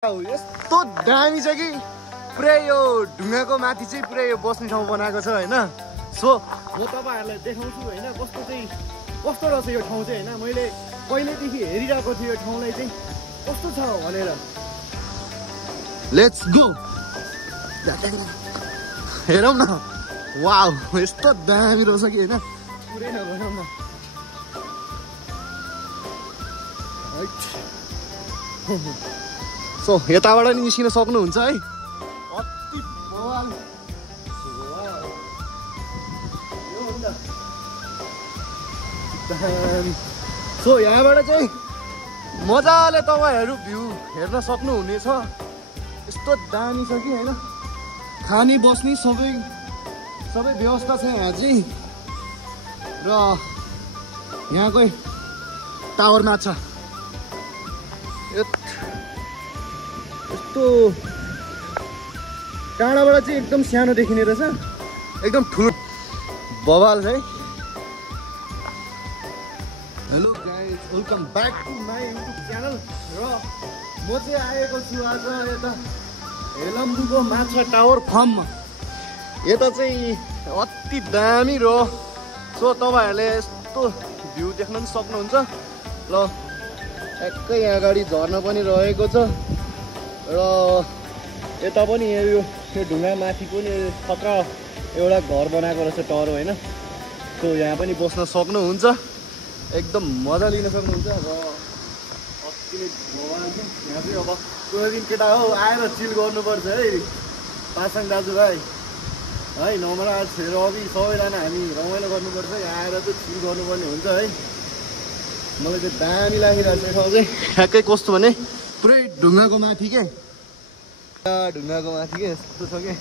यस्तो दामी छ कि पुरै यो ढुङ्गाको माथि चाहिँ पुरै यो बस्ने ठाउँ बनाएको छ हैन। सो म तपाईहरुलाई देखाउँछु हैन कस्तो रहेछ यो ठाउँ चाहिँ हैन। मैले पहिलेदेखि हेरिरहेको थिएँ यो ठाउँलाई चाहिँ कस्तो छ भनेर। लेट्स गो हेरौँ न। वाउ यस्तो दामी रहेछ कि हैन पुरै नगरौँ न। सो यताबाट नि निस्किन सक्नुहुन्छ है। अति बवाल सो यहाँबाट चाहिँ मजाले तपाईहरु भ्यू हेर्न सक्नुहुनेछ। यस्तो दामी छ कि हैन। खानी बस्ने सबै व्यवस्था छ यहाँ चाहिँ। र यहाँकै टावरमा छ यस्तो टाढाबाट चाहिँ एकदम सानो देखिने रहेछ एकदम ठुलो बवाल है। Hello guys welcome back to my YouTube channel. र म चाहिँ आएको छु आज यता हेलम्बुको माछा टावर फार्ममा। यता चाहिँ अति दामी र सो तपाईहरुले यस्तो भ्यू देख्न पनि सक्नुहुन्छ। र एक्कै यहाँ अगाडि झर्ना पनि रहेको छ। र यता पनि यो ढुङ्गा माथि पनि खतरा एउटा घर बनाएको रहेछ टरो हैन। सो यहाँ पनि बस्न सक्नुहुन्छ एकदम मजा लिन सक्नुहुन्छ। र अति नै भवान छ यहाँ चाहिँ। अब कुनै दिन केटा हो आएर चिल गर्नुपर्छ है पासाङ दाजुभाइ है। नमराज रवि सबैजना हामी रमाइलो गर्नुपर्छ। यहाँ आएर चाहिँ चिल गर्नुपर्ने हुन्छ है। मलाई चाहिँ दामी लागिरहेको छ ठाउँ चाहिँ। ठ्याक्कै कस्तो भने पुरै ढुङ्गाको माथि के ढुङ्गाको माथि के यस्तो छ कि